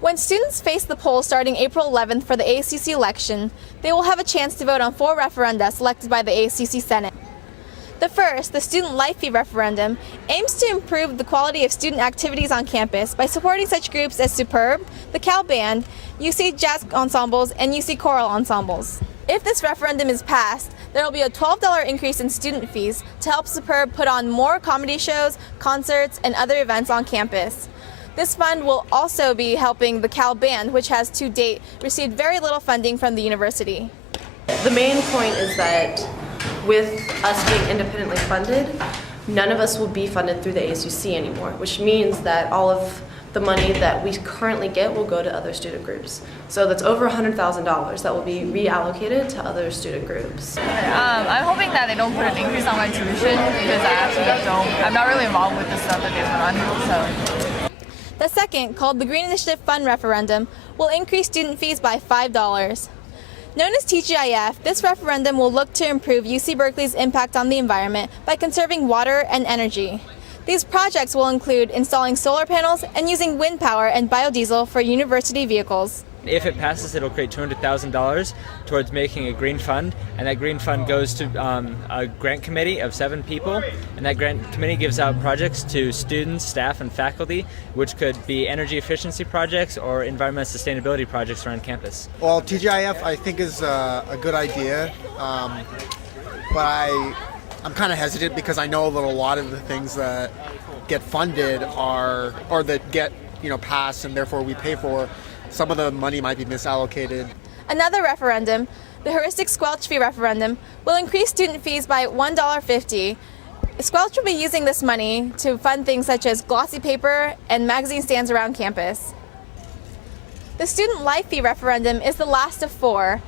When students face the polls starting April 11th for the ACC election, they will have a chance to vote on 4 referenda selected by the ACC Senate. The first, the Student Life Fee referendum, aims to improve the quality of student activities on campus by supporting such groups as Superb, the Cal Band, UC Jazz Ensembles, and UC Choral Ensembles. If this referendum is passed, there will be a $12 increase in student fees to help Superb put on more comedy shows, concerts, and other events on campus. This fund will also be helping the Cal Band, which has to date received very little funding from the university. The main point is that with us being independently funded, none of us will be funded through the ASUC anymore, which means that all of the money that we currently get will go to other student groups. So that's over $100,000 that will be reallocated to other student groups. I'm hoping that they don't put an increase on my tuition because I'm not really involved with the stuff that they put on. So. The second, called the Green Initiative Fund referendum, will increase student fees by $5. Known as TGIF, this referendum will look to improve UC Berkeley's impact on the environment by conserving water and energy. These projects will include installing solar panels and using wind power and biodiesel for university vehicles. If it passes, it'll create $200,000 towards making a green fund, and that green fund goes to a grant committee of 7 people, and that grant committee gives out projects to students, staff, and faculty, which could be energy efficiency projects or environmental sustainability projects around campus. Well, TGIF I think is a good idea, but I'm kind of hesitant because I know that a lot of the things that get funded or that get passed and therefore we pay for, some of the money might be misallocated. Another referendum, the Heuristic Squelch Fee referendum, will increase student fees by $1.50. Squelch will be using this money to fund things such as glossy paper and magazine stands around campus. The Student Life Fee referendum is the last of 4,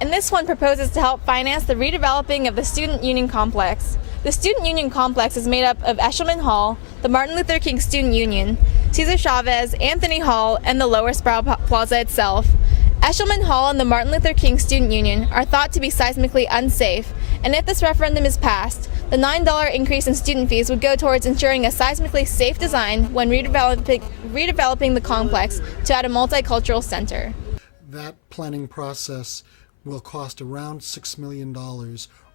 and this one proposes to help finance the redeveloping of the Student Union Complex. The Student Union Complex is made up of Eshelman Hall, the Martin Luther King Student Union, Cesar Chavez, Anthony Hall, and the Lower Sproul Plaza itself. Eshelman Hall and the Martin Luther King Student Union are thought to be seismically unsafe, and if this referendum is passed, the $9 increase in student fees would go towards ensuring a seismically safe design when redeveloping the complex to add a multicultural center. That planning process will cost around $6 million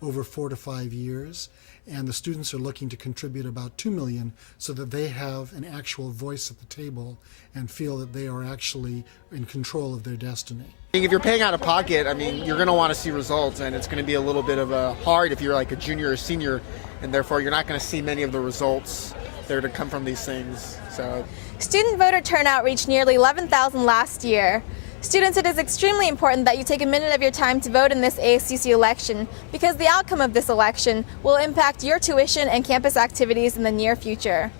over 4 to 5 years, and the students are looking to contribute about $2 million so that they have an actual voice at the table and feel that they are actually in control of their destiny. If you're paying out of pocket, you're going to want to see results, and it's going to be a little bit of a hard if you're like a junior or senior, and therefore you're not going to see many of the results that are to come from these things. So, student voter turnout reached nearly 11,000 last year. Students, it is extremely important that you take a minute of your time to vote in this ASUC election because the outcome of this election will impact your tuition and campus activities in the near future.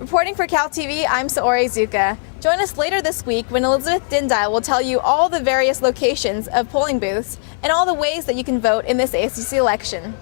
Reporting for CalTV, I'm Saori Zuka. Join us later this week when Elizabeth Dindile will tell you all the various locations of polling booths and all the ways that you can vote in this ASUC election.